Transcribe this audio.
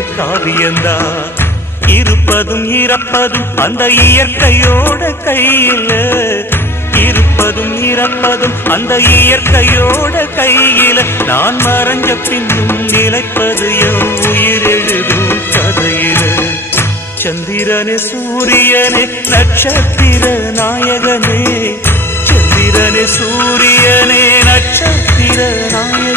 காவியந்தான். இருப்பதும் இறப்பதும் அந்த இயற்கையோட கையில, இருப்பதும் இறப்பதும் அந்த இயற்கையோட கையில. நான் மறைஞ்ச பின்னும் நிலைப்பது என் உயிர் எழுதும் கதையில. சந்திரனே சூரியனே நட்சத்திர நாயகனே, சந்திரனே சூரியனே நட்சத்திர நாயகனே.